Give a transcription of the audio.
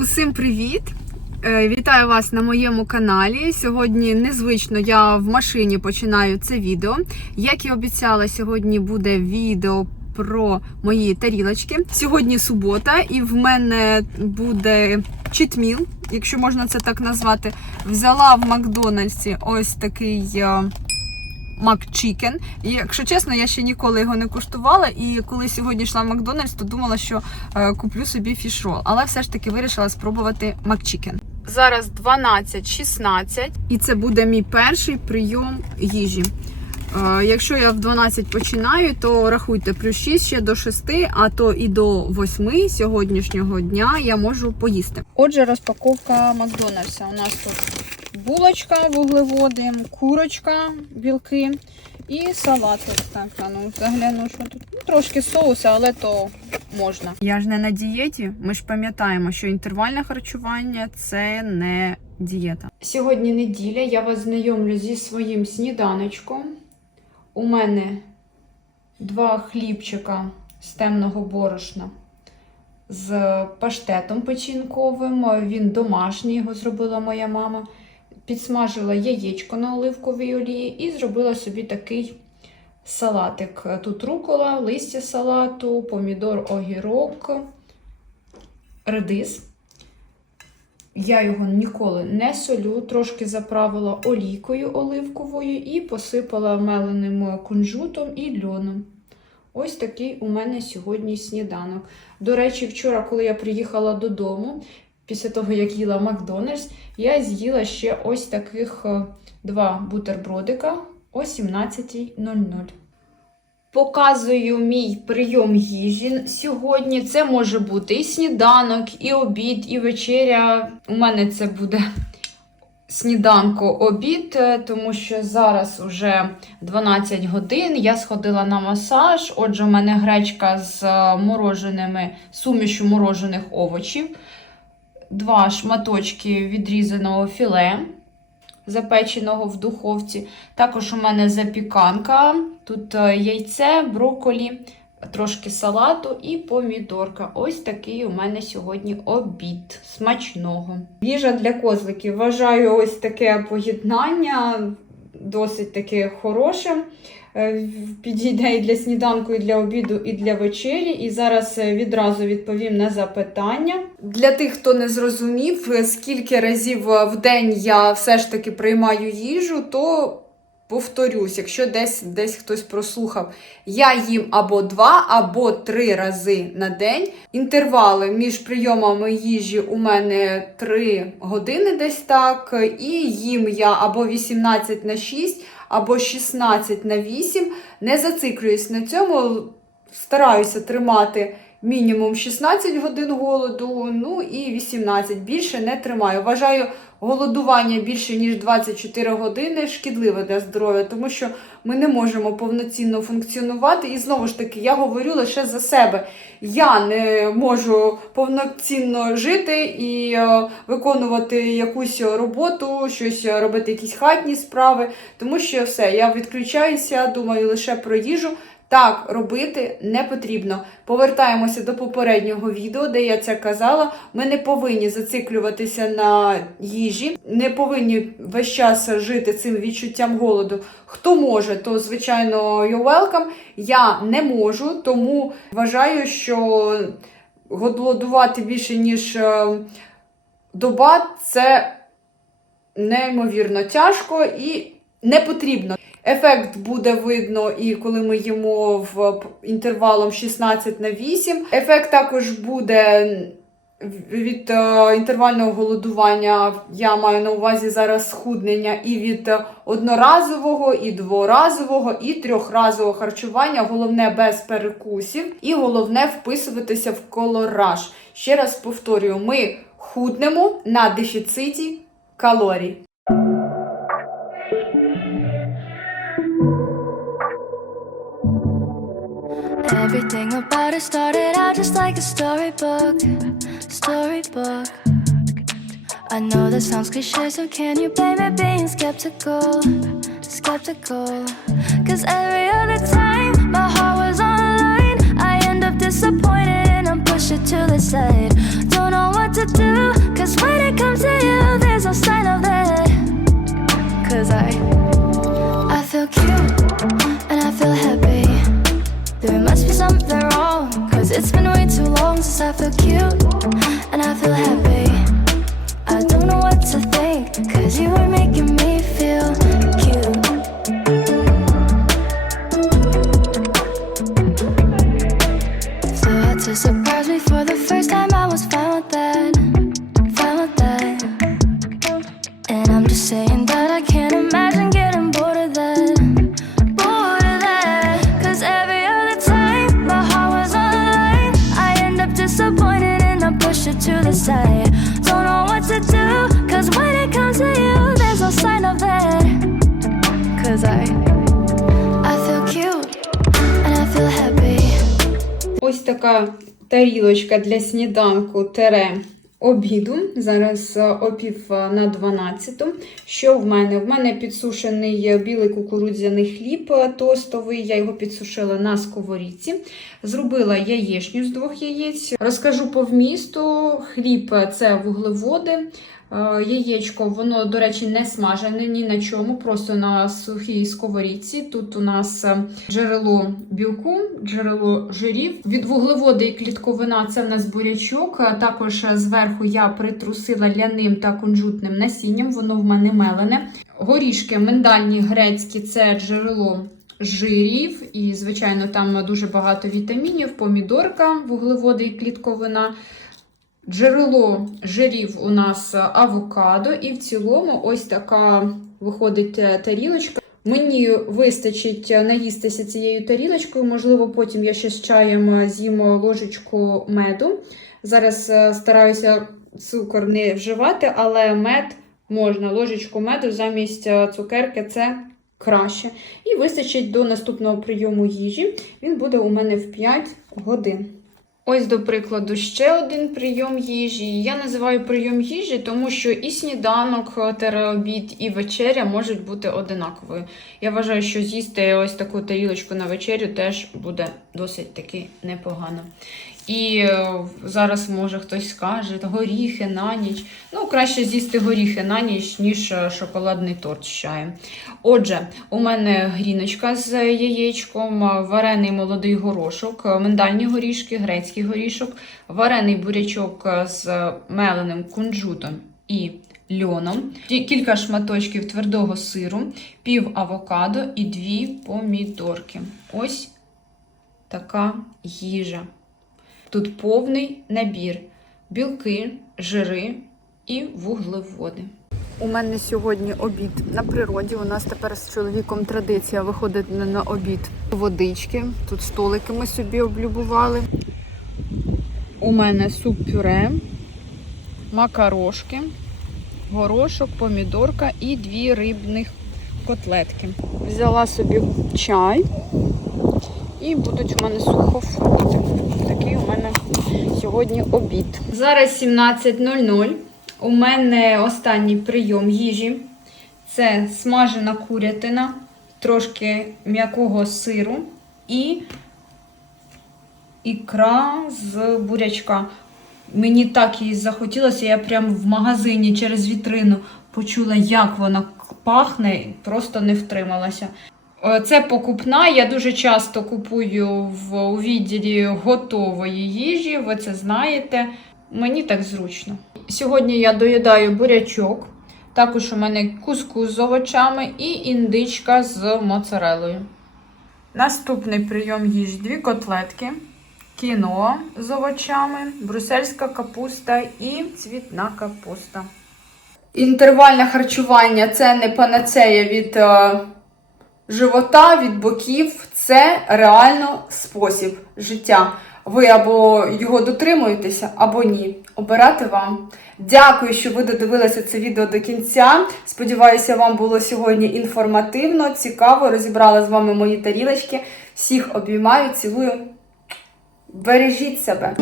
Усім привіт! Е, Вітаю вас на моєму каналі. Сьогодні незвично я в машині починаю це відео. Як і обіцяла, сьогодні буде відео про мої тарілочки. Сьогодні субота, і в мене буде читміл, якщо можна це так назвати. Взяла в Макдональдсі ось такий. Макчікен. І якщо чесно, я ще ніколи його не куштувала. І коли сьогодні йшла в Макдональдс, то думала, що е, куплю собі фішрол. Але все ж таки вирішила спробувати Макчікен. Зараз 12.16, і це буде мій перший прийом їжі. Е, Якщо я в 12 починаю, то рахуйте плюс 6 ще до 6, а то і до 8 сьогоднішнього дня я можу поїсти. Отже, розпаковка Макдональдса. У нас тут булочка, вуглеводи, курочка, білки і салат. Ось так, ну загляну, що тут. Ну, трошки соуса, але то можна. Я ж не на дієті. Ми ж пам'ятаємо, що інтервальне харчування це не дієта. Сьогодні неділя. Я вас знайомлю зі своїм сніданочком. У мене два хлібчика з темного борошна з паштетом печінковим. Він домашній, його зробила моя мама. Підсмажила яєчко на оливковій олії і зробила собі такий салатик. Тут рукола, листя салату, помідор, огірок, редис. Я його ніколи не солю, трошки заправила олійкою оливковою і посипала меленим кунжутом і льоном. Ось такий у мене сьогодні сніданок. До речі, вчора, коли я приїхала додому, після того, як їла Макдональдс, я з'їла ще ось таких е, два бутербродика о 17.00. Показую мій прийом їжі сьогодні. Це може бути і сніданок, і обід, і вечеря. У мене це буде сніданку обід, е, тому що зараз вже 12 годин. Я сходила на масаж. Отже, у мене гречка з е, мороженими сумішю морожених овочів, два шматочки відрізаного філе. Запеченого в духовці. Також у мене запіканка. Тут е, яйце, брокколі, трошки салату і помідорка. Ось такий у мене сьогодні обід. Смачного. Їжа для козликів. Вважаю ось таке поєднання, досить таке хороше. Е, Підійде і для сніданку, і для обіду, і для вечері. І зараз е, відразу відповім на запитання. Для тих, хто не зрозумів, е, скільки разів в день я все ж таки приймаю їжу, то повторюсь, якщо десь десь хтось прослухав, я їм або два, або три рази на день. Інтервали між прийомами їжі у мене 3 години десь так. І їм я або 18 на 6, або 16 на 8. Не зациклююсь на цьому, стараюся тримати. Мінімум 16 годин голоду, ну і 18. Більше не тримаю. Вважаю голодування більше ніж 24 години шкідливе для здоров'я, тому що ми не можемо повноцінно функціонувати. І знову ж таки, я говорю лише за себе. Я не можу повноцінно жити і е, виконувати якусь роботу, щось робити, якісь хатні справи, тому що все, я відключаюся, думаю лише про їжу. Так робити не потрібно. Повертаємося до попереднього відео, де я це казала. Ми не повинні зациклюватися на їжі, не повинні весь час жити цим відчуттям голоду. Хто може, то звичайно you're welcome. Я не можу, тому вважаю, що голодувати більше ніж е, доба це неймовірно тяжко і не потрібно. Ефект буде видно і коли ми їмо в інтервалом 16 на 8. Ефект також буде від е, інтервального голодування. Я маю на увазі зараз схуднення і від одноразового, і дворазового, і трьохразового харчування. Головне без перекусів, і головне вписуватися в колораж. Ще раз повторюю: ми худнемо на дефіциті калорій. Everything about it started out just like a storybook. Storybook. I know that sounds cliche, so can you blame me being skeptical? Skeptical. Cause every other time my heart was on the line, I end up disappointed and I'm pushed it to the side. Don't know what to do. Cause when it comes to you, there's no sign of that. Cause I, I feel cute I feel cute and I feel happy. I don't know what to think. Cause you were making me feel cute. So had to surprise me for the first time. I was fine with that. Fine with that. And I'm just saying that Ось така тарілочка для сніданку тере обіду. Зараз е, опів е, на 12. Що в мене? В мене підсушений е, білий кукурудзяний хліб тостовий. Я його підсушила на сковорідці. Зробила яєчню з двох яєць. Розкажу по вмісту. Хліб це вуглеводи. Е, Яєчко, воно, до речі, не смажене ні на чому, просто на сухій сковорідці. Тут у нас е, джерело білку, джерело жирів. Від вуглеводи і клітковина це в нас бурячок. Е, Також зверху я притрусила ляним та кунжутним насінням, воно в мене мелене. Горішки миндальні грецькі це джерело жирів, і, звичайно, там дуже багато вітамінів, помідорка, вуглеводи і клітковина. Джерело жирів у нас авокадо, і в цілому ось така виходить е, тарілочка. Мені вистачить е, наїстися цією тарілочкою. Можливо, потім я ще з чаєм е, з'їм ложечку меду. Зараз стараюся цукор не вживати, але мед можна. Ложечку меду замість цукерки це краще. І вистачить до наступного прийому їжі. Він буде у мене в 5 годин. Ось, до прикладу, ще один прийом їжі. Я називаю прийом їжі, тому що і сніданок, тереобід, і вечеря можуть бути одинаковою. Я вважаю, що з'їсти ось таку тарілочку на вечерю теж буде досить таки непогано. І е, зараз, може, хтось скаже, горіхи на ніч. Ну, краще з'їсти горіхи на ніч, ніж е, шоколадний торт з чаєм. Отже, у мене гріночка з яєчком, варений молодий горошок, миндальні горішки, грецький горішок, варений бурячок з меленим кунжутом і льоном, кілька шматочків твердого сиру, пів авокадо і дві помідорки. Ось така їжа. Тут повний набір: білки, жири і вуглеводи. У мене сьогодні обід на природі. У нас тепер з чоловіком традиція виходити на- обід водички. Тут столики ми собі облюбували. У мене суп-пюре, макарошки, горошок, помідорка і дві рибних котлетки. Взяла собі чай і будуть у мене сухофрукти. Такий у мене сьогодні обід. Зараз 17.00. У мене останній прийом їжі. Це смажена курятина, трошки м'якого сиру і ікра з бурячка. Мені так її захотілося, я прямо в магазині через вітрину почула, як вона пахне, просто не втрималася. Е, Це покупна. Я дуже часто купую в у відділі готової їжі, ви це знаєте. Мені так зручно. Сьогодні я доїдаю бурячок. Також у мене кускус з овочами і індичка з моцарелою. Наступний прийом їжі дві котлетки, кіно з овочами, брусельська капуста і цвітна капуста. Інтервальне харчування це не панацея від е, живота, від боків. Це реально спосіб життя. Ви або його дотримуєтеся, або ні. Обирати вам. Дякую, що ви додивилися це відео до кінця. Сподіваюся, вам було сьогодні інформативно, цікаво. Розібрала з вами мої тарілочки. Всіх обіймаю, цілую. Бережіть себе.